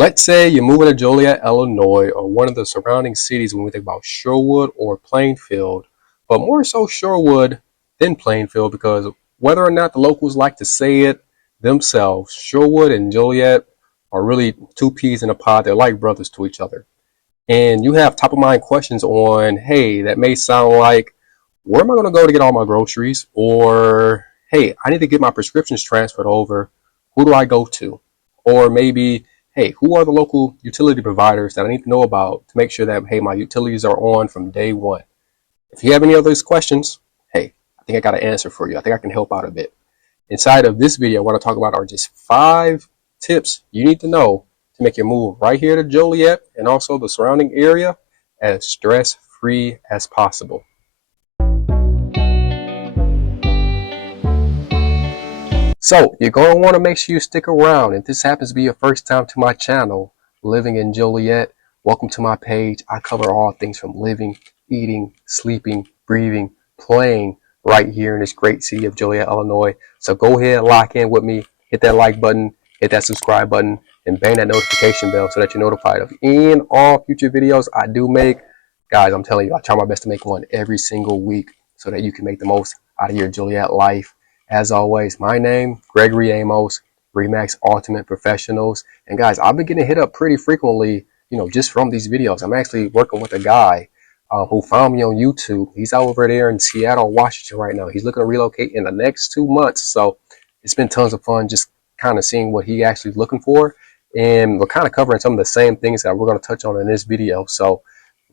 Let's say you're moving to Joliet, Illinois, or one of the surrounding cities when we think about Shorewood or Plainfield, but more so Shorewood than Plainfield because whether or not the locals like to say it themselves, Shorewood and Joliet are really two peas in a pod. They're like brothers to each other. And you have top of mind questions on, hey, that may sound like, where am I going to go to get all my groceries? Or, hey, I need to get my prescriptions transferred over. Who do I go to? Or maybe, hey, who are the local utility providers that I need to know about to make sure that, hey, my utilities are on from day one? If you have any of those questions, hey, I think I got an answer for you. I think I can help out a bit. Inside of this video, what I want to talk about are just 5 tips you need to know to make your move right here to Joliet and also the surrounding area as stress-free as possible. So you're going to want to make sure you stick around. If this happens to be your first time to my channel, living in Joliet, welcome to my page. I cover all things from living, eating, sleeping, breathing, playing right here in this great city of Joliet, Illinois. So go ahead, lock in with me, hit that like button, hit that subscribe button, and bang that notification bell so that you're notified of any and all future videos I do make. Guys, I'm telling you, I try my best to make one every single week so that you can make the most out of your Joliet life. As always, my name, Gregory Amos, Remax Ultimate Professionals. And guys, I've been getting hit up pretty frequently, just from these videos. I'm actually working with a guy who found me on YouTube. He's out over there in Seattle, Washington right now. He's looking to relocate in the next 2 months. So it's been tons of fun just kind of seeing what he actually is looking for. And we're kind of covering some of the same things that we're going to touch on in this video. So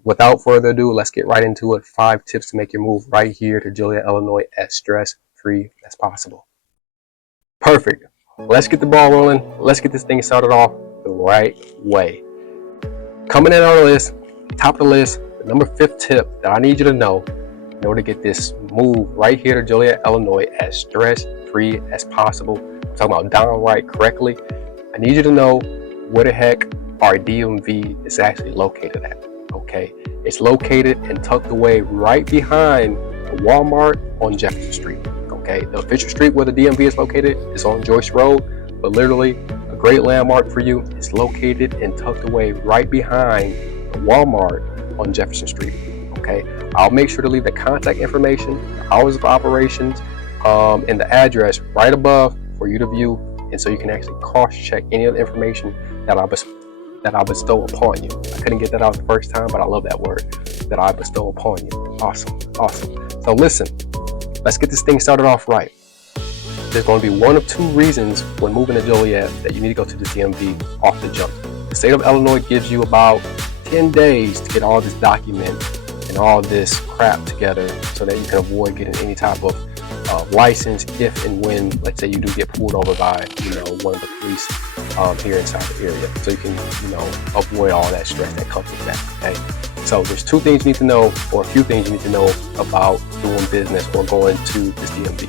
without further ado, let's get right into it. 5 tips to make your move right here to Joliet, Illinois as stress-free as possible. Perfect. Let's get the ball rolling. Let's get this thing started off the right way. Coming in on the list, top of the list, the number 5th tip that I need you to know in order to get this move right here to Joliet, Illinois as stress-free as possible. I'm talking about downright correctly. I need you to know where the heck our DMV is actually located at. Okay, it's located and tucked away right behind the Walmart on Jefferson Street. Okay, the official street where the DMV is located is on Joyce Road, but literally a great landmark for you is located and tucked away right behind the Walmart on Jefferson Street. Okay, I'll make sure to leave the contact information, the hours of operations, and the address right above for you to view, and so you can actually cross-check any of the information that I bestow upon you. I couldn't get that out the first time, but I love that word, that I bestow upon you. Awesome, awesome. So listen, let's get this thing started off right. There's going to be one of 2 reasons when moving to Joliet that you need to go to the DMV off the jump. The state of Illinois gives you about 10 days to get all this document and all this crap together so that you can avoid getting any type of license if and when, let's say, you do get pulled over by one of the police here inside the area, so you can avoid all that stress that comes with that. Okay, so there's 2 things you need to know, or a few things you need to know about doing business or going to this DMV.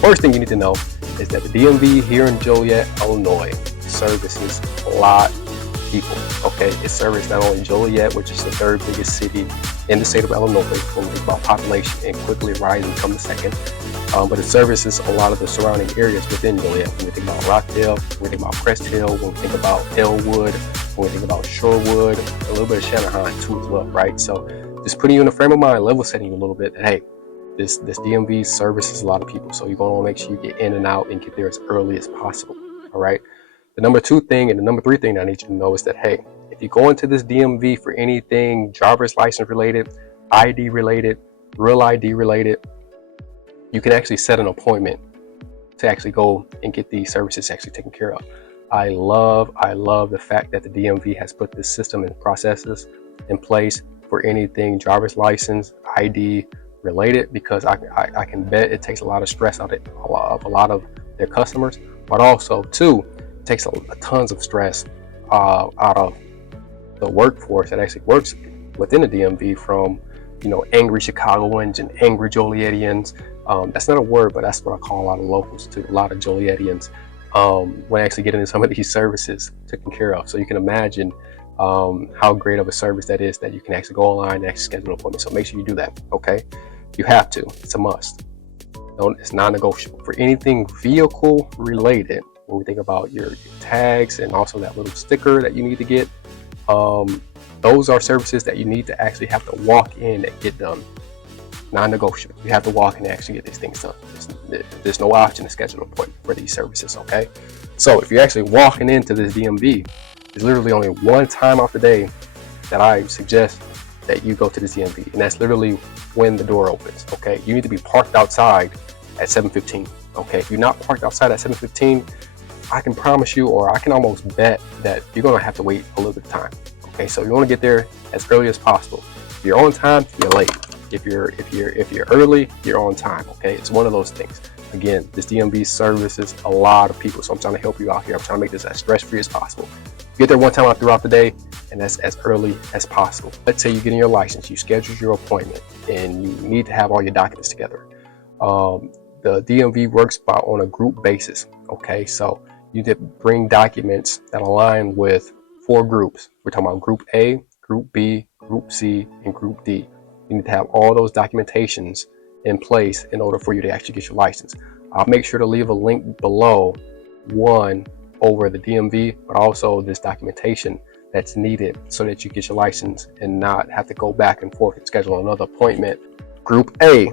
First thing you need to know is that the DMV here in Joliet, Illinois services a lot of people. Okay, it services not only Joliet, which is the 3rd biggest city in the state of Illinois when we think about population and quickly rising from the 2nd, but it services a lot of the surrounding areas within Joliet. When we think about Rockdale, when we think about Crest Hill, when we think about Elwood, when we think about Shorewood, a little bit of Shanahan too as well, right? So just putting you in a frame of mind, level setting you a little bit that, hey, this DMV services a lot of people, so you're going to want to make sure you get in and out and get there as early as possible. All right, the number 2 thing and the number 3 thing that I need you to know is that, hey, if you go into this DMV for anything driver's license related, ID related, real ID related, you can actually set an appointment to actually go and get these services actually taken care of. I love the fact that the DMV has put this system and processes in place for anything driver's license, ID related, because I can bet it takes a lot of stress out of a lot of their customers, but also too, it takes tons of stress out of the workforce that actually works within the DMV, from angry Chicagoans and angry Jolietians. That's not a word, but that's what I call a lot of locals too, a lot of Jolietians, when actually getting some of these services taken care of. So you can imagine how great of a service that is, that you can actually go online and actually schedule an appointment. So make sure you do that, okay? You have to, it's a must. It's non-negotiable. For anything vehicle related, when we think about your tags and also that little sticker that you need to get. Those are services that you need to actually have to walk in and get done. Non-negotiable. You have to walk in and actually get these things done. There's no option to schedule an appointment for these services, okay? So if you're actually walking into this DMV, there's literally only one time off the day that I suggest that you go to this DMV, and that's literally when the door opens, okay? You need to be parked outside at 7:15, okay? If you're not parked outside at 7:15, I can promise you, or I can almost bet that you're gonna have to wait a little bit of time, okay? So you wanna get there as early as possible. If you're on time, you're late. If you're early, you're on time, okay? It's one of those things. Again, this DMV services a lot of people, so I'm trying to help you out here. I'm trying to make this as stress-free as possible. Get there one time throughout the day, and that's as early as possible. Let's say you're getting your license, you schedule your appointment, and you need to have all your documents together. The DMV works on a group basis, okay? So you need to bring documents that align with 4 groups. We're talking about Group A, Group B, Group C, and Group D. You need to have all those documentations in place in order for you to actually get your license. I'll make sure to leave a link below, one over the DMV, but also this documentation that's needed so that you get your license and not have to go back and forth and schedule another appointment. Group A,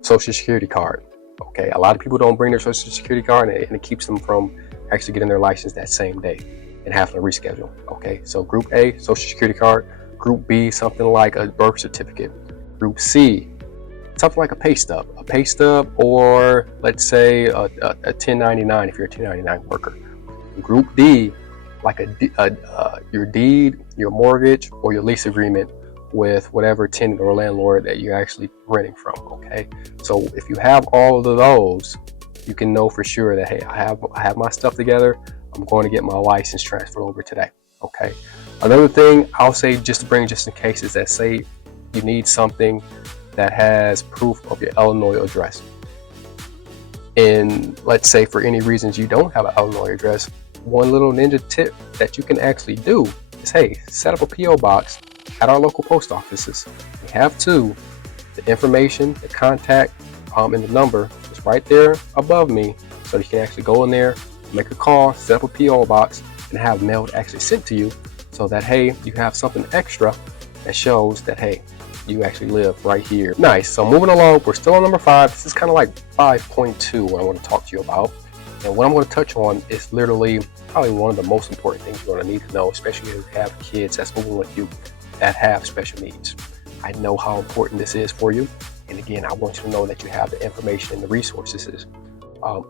Social Security card. Okay, a lot of people don't bring their Social Security card, and it keeps them from actually getting their license that same day and having to reschedule. Okay, so Group A, Social Security card. Group B, something like a birth certificate. Group C, something like a pay stub, or let's say a 1099 if you're a 1099 worker. Group D, like your deed, your mortgage, or your lease agreement with whatever tenant or landlord that you're actually renting from. Okay, so if you have all of those, you can know for sure that, hey, I have my stuff together. I'm going to get my license transferred over today. Okay. Another thing I'll say, just to bring just in case, is that say you need something that has proof of your Illinois address. And let's say for any reasons you don't have an Illinois address, one little ninja tip that you can actually do is, hey, set up a P.O. box at our local post offices. We have 2. The information, the contact, and the number is right there above me, so you can actually go in there, make a call, set up a P.O. box, and have mail actually sent to you, so that, hey, you have something extra that shows that, hey, you actually live right here. Nice. So moving along, we're still on number 5. This is kind of like 5.2 what I want to talk to you about. And what I'm going to touch on is literally probably one of the most important things you're going to need to know, especially if you have kids that's moving with you that have special needs. I know how important this is for you. And again, I want you to know that you have the information and the resources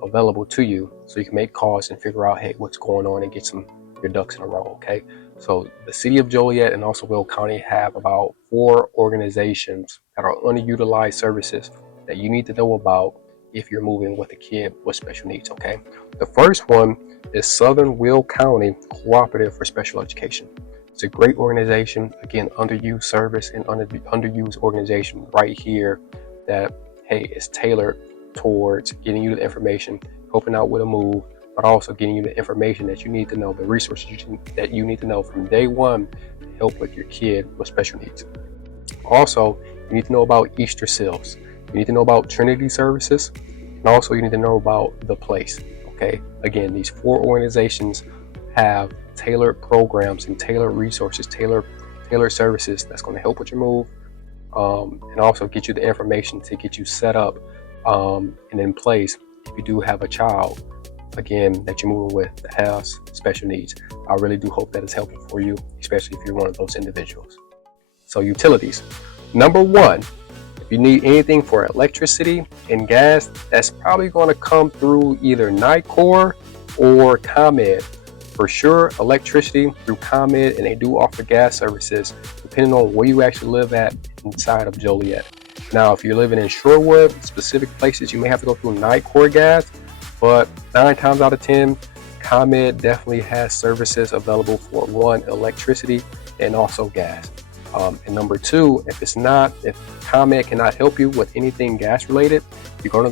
available to you, so you can make calls and figure out, hey, what's going on, and get your ducks in a row. Okay, so the city of Joliet and also Will County have about 4 organizations that are underutilized services that you need to know about if you're moving with a kid with special needs. Okay, the first one is Southern Will County Cooperative for Special Education. It's a great organization, again, underused service and underused organization right here that, hey, is tailored towards getting you the information, helping out with a move, but also getting you the information that you need to know, the resources that you need to know from day one to help with your kid with special needs. Also, you need to know about Easter seals. You need to know about Trinity services, and also you need to know about The Place. Okay, again, these 4 organizations have tailored programs and tailored resources, tailored services that's going to help with your move, and also get you the information to get you set up and in place if you do have a child, again, that you're moving with that has special needs. I really do hope that it's helpful for you, especially if you're one of those individuals. So utilities. Number 1, if you need anything for electricity and gas, that's probably going to come through either NICOR or ComEd. For sure, electricity through ComEd, and they do offer gas services depending on where you actually live at inside of Joliet. Now, if you're living in Shorewood, specific places, you may have to go through NICOR gas, but 9 times out of 10, ComEd definitely has services available for 1, electricity and also gas. And number 2, if ComEd cannot help you with anything gas related, you're going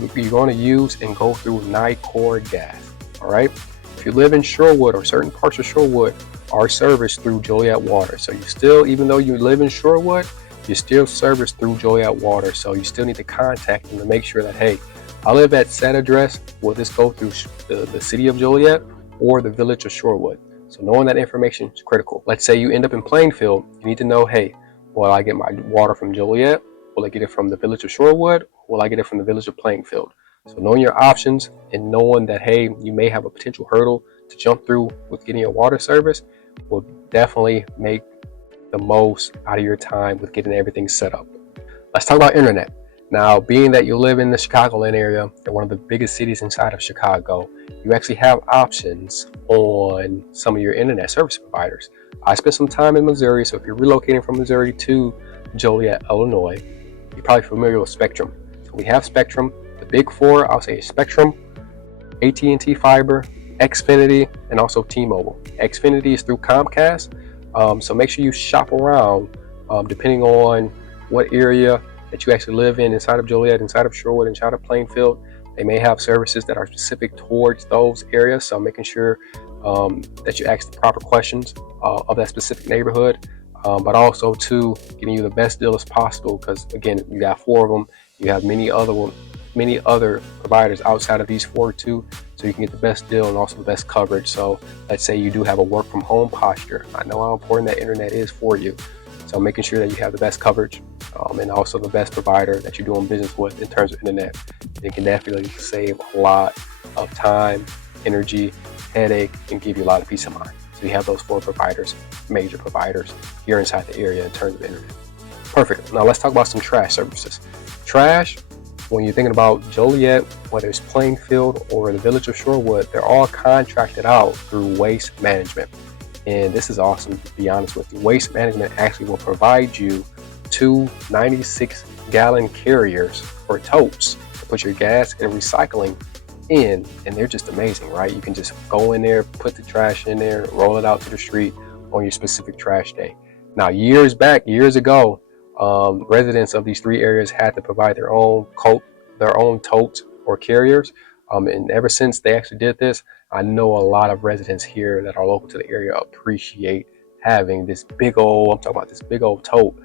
to use and go through NICOR gas. All right. If you live in Shorewood, or certain parts of Shorewood are serviced through Joliet Water, so you still, even though you live in Shorewood, you're still serviced through Joliet Water. So you still need to contact them to make sure that, hey, I live at said address. Will this go through the city of Joliet or the village of Shorewood? So knowing that information is critical. Let's say you end up in Plainfield, you need to know, hey, will I get my water from Joliet? Will I get it from the village of Shorewood? Will I get it from the village of Plainfield? So knowing your options and knowing that, hey, you may have a potential hurdle to jump through with getting a water service will definitely make the most out of your time with getting everything set up. Let's talk about internet. Now, being that you live in the Chicagoland area, and one of the biggest cities inside of Chicago, you actually have options on some of your internet service providers. I spent some time in Missouri, so if you're relocating from Missouri to Joliet, Illinois, you're probably familiar with Spectrum. So we have Spectrum. The big four, I'll say Spectrum, AT&T Fiber, Xfinity, and also T-Mobile. Xfinity is through Comcast, so make sure you shop around depending on what area that you actually live in, inside of Joliet, inside of Shorewood, inside of Plainfield. They may have services that are specific towards those areas, so making sure that you ask the proper questions of that specific neighborhood, but also too getting you the best deal as possible, because again, you got four of them. You have many other providers outside of these four too, so you can get the best deal and also the best coverage. So let's say you do have a work from home posture. I know how important that internet is for you, so making sure that you have the best coverage and also the best provider that you're doing business with in terms of internet, it can definitely save a lot of time, energy, headache, and give you a lot of peace of mind. So you have those four providers, major providers here inside the area in terms of internet. Perfect. Now let's talk about some trash services. Trash, when you're thinking about Joliet, whether it's Plainfield or the village of Shorewood, they're all contracted out through Waste Management. And this is awesome, to be honest with you. Waste Management actually will provide you 2 96-gallon carriers or totes to put your gas and recycling in, and they're just amazing, right? You can just go in there, put the trash in there, roll it out to the street on your specific trash day. Now, years ago, residents of these three areas had to provide their own totes or carriers, and ever since they actually did this, I know a lot of residents here that are local to the area appreciate having this big old tote,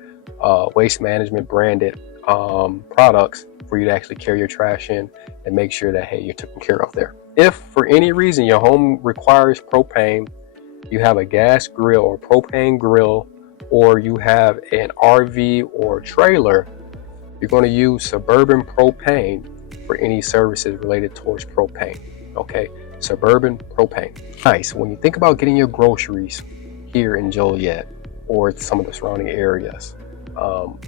Waste Management branded products for you to actually carry your trash in and make sure that, hey, you're taken care of there. If for any reason your home requires propane, you have a gas grill or propane grill, or you have an RV or trailer, you're going to use Suburban Propane for any services related towards propane. Okay, Suburban Propane. Nice. When you think about getting your groceries here in Joliet or some of the surrounding areas,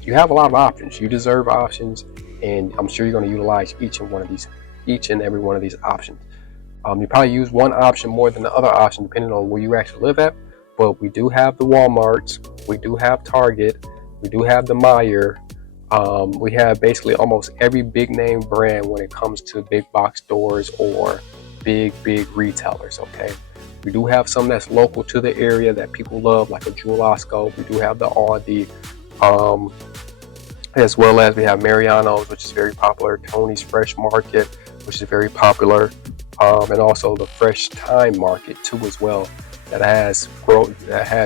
you have a lot of options. You deserve options, and I'm sure you're going to utilize each and every one of these options. You probably use one option more than the other option depending on where you actually live at, but we do have the Walmarts, we do have Target, we do have the Meijer, we have basically almost every big name brand when it comes to big box stores or big retailers. Okay, we do have some that's local to the area that people love, like a Jewel. We do have the Aldi, as well as we have Mariano's, which is very popular, Tony's Fresh Market, which is very popular, and also the Fresh Time Market too as well, that has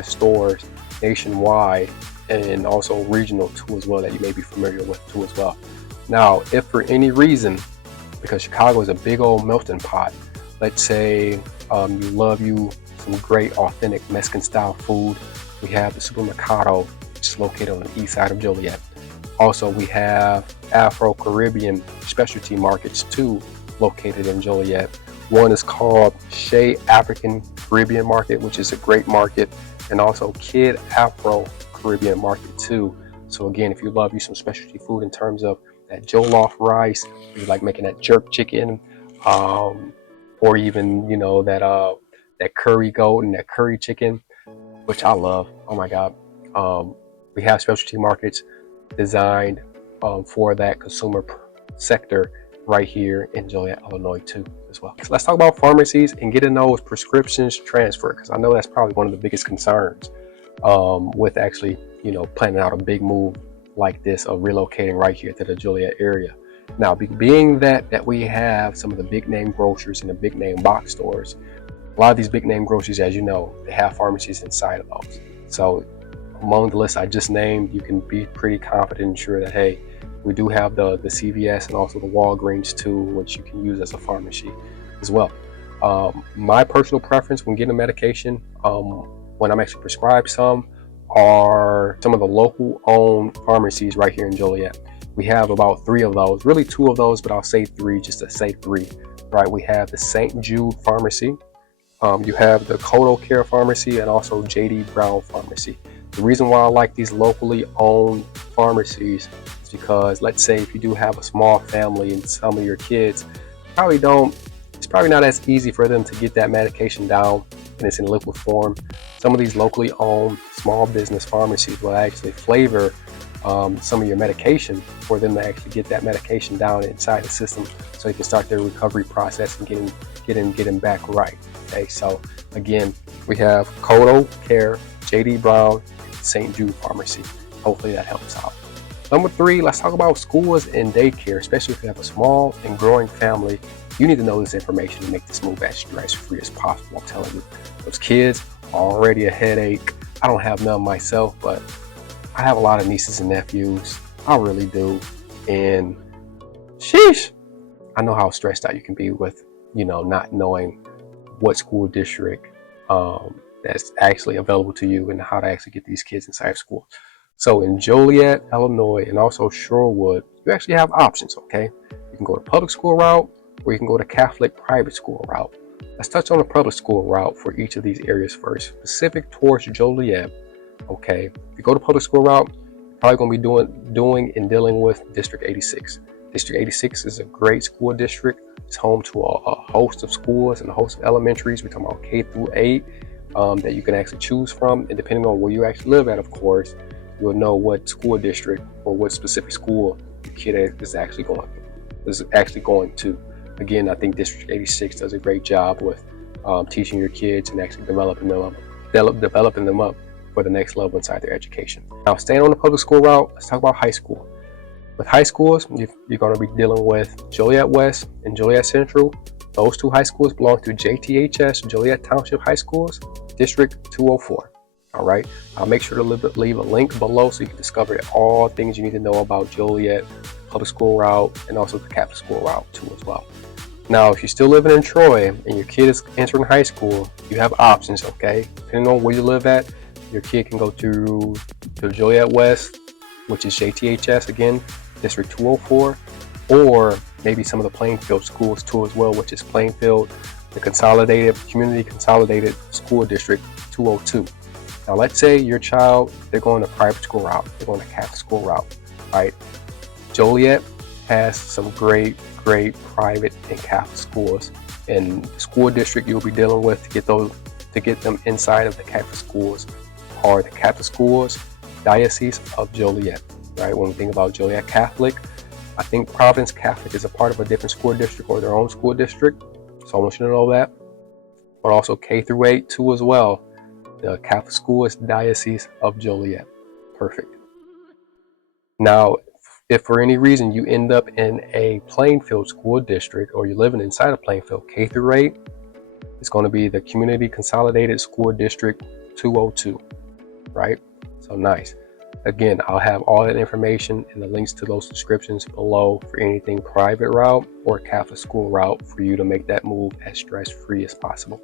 stores nationwide and also regional too as well, that you may be familiar with too as well. Now, if for any reason, because Chicago is a big old melting pot, let's say you love some great authentic Mexican style food, we have the Supermercado, which is located on the east side of Joliet. Also, we have Afro-Caribbean specialty markets too, located in Joliet. One is called Shea African Caribbean Market, which is a great market, and also Kid Afro Caribbean Market too. So again, if you love some specialty food in terms of that jollof rice, if you like making that jerk chicken, or even that curry goat and that curry chicken, which I love. Oh my God. We have specialty markets designed for that consumer sector right here in Joliet, Illinois too as well. So let's talk about pharmacies and getting those prescriptions transferred, because I know that's probably one of the biggest concerns with actually planning out a big move like this of relocating right here to the Joliet area. Now, being that we have some of the big name grocers and the big name box stores, a lot of these big name groceries, as you know, they have pharmacies inside of those. So among the list I just named, you can be pretty confident and sure that, hey, We do have the CVS and also the Walgreens too, which you can use as a pharmacy as well. My personal preference when getting a medication, when I'm actually prescribed some, are some of the local owned pharmacies right here in Joliet. We have about 3 of those, really 2 of those, but I'll say 3 just to say 3. Right, we have the St. Jude Pharmacy, you have the Kodo Care Pharmacy, and also J.D. Brown Pharmacy. The reason why I like these locally owned pharmacies is because, let's say if you do have a small family and some of your kids it's probably not as easy for them to get that medication down and it's in liquid form. Some of these locally owned small business pharmacies will actually flavor some of your medication for them to actually get that medication down inside the system so they can start their recovery process and getting back right. Okay, so again, we have Kodo Care, J.D. Brown, St. Jude Pharmacy. Hopefully that helps out. Number 3, let's talk about schools and daycare. Especially if you have a small and growing family, you need to know this information to make this move as stress-free as possible. I'm telling you, those kids are already a headache. I don't have none myself, but I have a lot of nieces and nephews. I really do. And sheesh, I know how stressed out you can be with, not knowing what school district that's actually available to you and how to actually get these kids inside of school. So in Joliet, Illinois, and also Shorewood, you actually have options, okay? You can go to public school route, or you can go to Catholic private school route. Let's touch on the public school route for each of these areas first. Specific towards Joliet, okay? If you go to public school route, you're probably going to be doing and dealing with District 86. District 86 is a great school district. It's home to a host of schools and a host of elementaries. We're talking about K through 8 that you can actually choose from. And depending on where you actually live at, of course, you'll know what school district or what specific school your kid is actually going to. Again, I think District 86 does a great job with teaching your kids and actually developing them up for the next level inside their education. Now, staying on the public school route, let's talk about high school. With high schools, you're going to be dealing with Joliet West and Joliet Central. Those 2 high schools belong to JTHS, Joliet Township High Schools, District 204. All right, I'll make sure to leave a link below so you can discover all things you need to know about Joliet public school route and also the Catholic school route too as well. Now, if you're still living in Troy and your kid is entering high school, you have options, okay? Depending on where you live at, your kid can go to Joliet West, which is JTHS again, District 204, or maybe some of the Plainfield schools too as well, which is Plainfield, the Community Consolidated School District 202. Now, let's say your child, they're going to private school route, they're going to Catholic school route, right? Joliet has some great private and Catholic schools, and the school district you'll be dealing with to get them inside of the Catholic schools are the Catholic schools, Diocese of Joliet, right? When we think about Joliet Catholic, I think Providence Catholic is a part of a different school district or their own school district, so I want you to know that. But also K through 8 too as well. The Catholic school is Diocese of Joliet. Perfect. Now, if for any reason you end up in a Plainfield school district or you're living inside of Plainfield, K through 8, it's going to be the Community Consolidated School District 202, right? So nice. Again, I'll have all that information and the links to those descriptions below for anything private route or Catholic school route for you to make that move as stress-free as possible.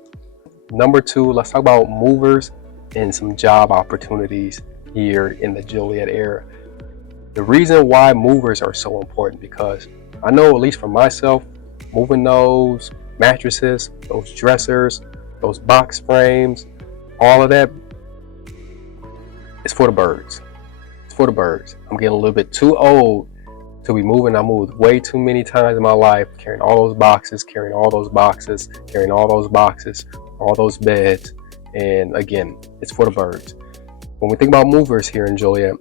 Number 2, let's talk about movers and some job opportunities here in the Joliet area. The reason why movers are so important, because I know, at least for myself, moving those mattresses, those dressers, those box frames, all of that, it's for the birds. It's for the birds. I'm getting a little bit too old to be moving. I moved way too many times in my life, carrying all those boxes, carrying all those boxes, all those beds. And again, it's for the birds. When we think about movers here in Joliet,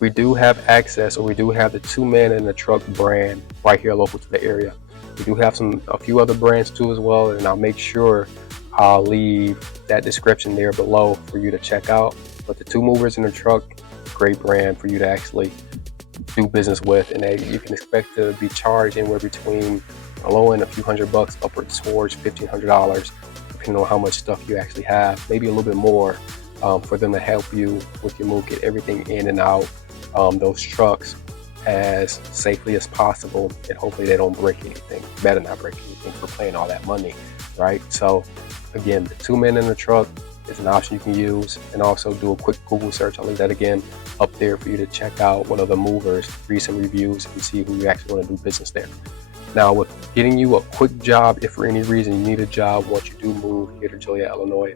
we do have access, or we do have the 2-man in the truck brand right here local to the area. We do have a few other brands too as well, and I'll make sure I'll leave that description there below for you to check out. But the 2 movers in the truck, great brand for you to actually do business with, and you can expect to be charged anywhere between a low end a few $100 upwards towards $1,500, depending on how much stuff you actually have, maybe a little bit more, for them to help you with your move, get everything in and out those trucks as safely as possible, and hopefully they don't break anything. Better not break anything for paying all that money, right? So again, the 2 men in the truck is an option you can use, and also do a quick Google search. I'll leave that again up there for you to check out what other movers, read some reviews, and see who you actually want to do business there. Now, with getting you a quick job, if for any reason you need a job once you do move here to Joliet, Illinois,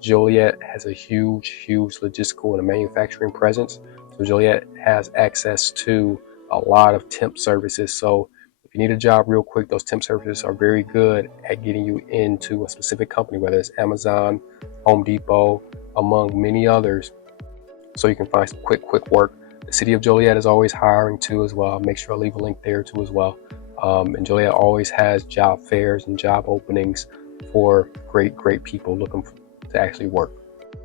Joliet has a huge logistical and a manufacturing presence. So Joliet has access to a lot of temp services. So if you need a job real quick, those temp services are very good at getting you into a specific company, whether it's Amazon, Home Depot, among many others. So you can find some quick work. The city of Joliet is always hiring too as well. Make sure I leave a link there too as well. And Joliet always has job fairs and job openings for great people looking to actually work.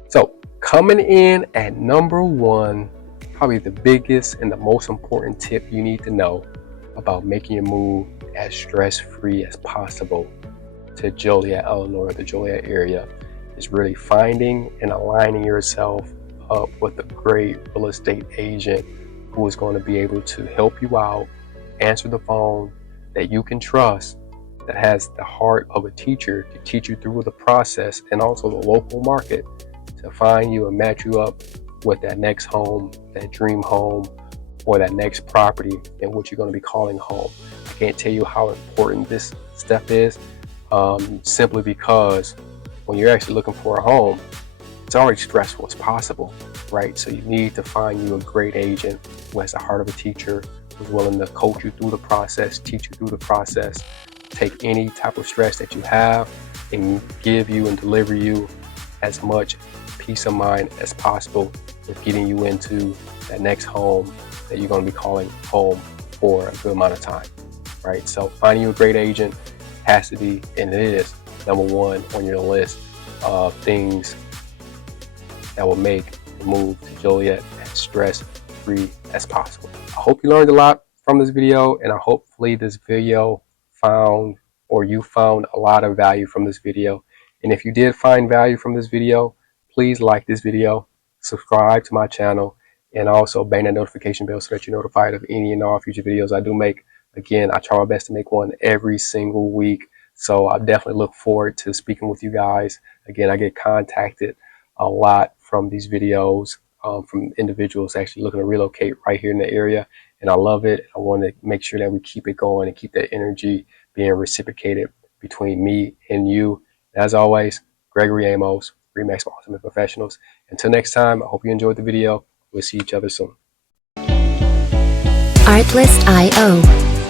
So coming in at number one, probably the biggest and the most important tip you need to know about making your move as stress-free as possible to Joliet, Illinois, the Joliet area, is really finding and aligning yourself up with a great real estate agent who is going to be able to help you out, answer the phone, that you can trust, that has the heart of a teacher to teach you through the process, and also the local market to find you and match you up with that next home, that dream home, or that next property in which you're going to be calling home. I can't tell you how important this step is, simply because when you're actually looking for a home, it's already stressful as possible, right? So you need to find you a great agent who has the heart of a teacher, who's willing to coach you through the process, teach you through the process, take any type of stress that you have, and give you and deliver you as much peace of mind as possible with getting you into that next home that you're going to be calling home for a good amount of time, right? So finding you a great agent has to be, and it is, number one on your list of things that will make the move to Joliet as stress-free as possible. I hope you learned a lot from this video, and hopefully this video you found a lot of value from this video. And if you did find value from this video, please like this video, subscribe to my channel, and also bang that notification bell so that you're notified of any and all future videos I do make. Again, I try my best to make one every single week, so I definitely look forward to speaking with you guys. Again, I get contacted a lot from these videos from individuals actually looking to relocate right here in the area, and I love it. I want to make sure that we keep it going and keep that energy being reciprocated between me and you. As always, Gregory Amos, Remax for Ultimate Professionals. Until next time, I hope you enjoyed the video. We'll see each other soon. Artlist.io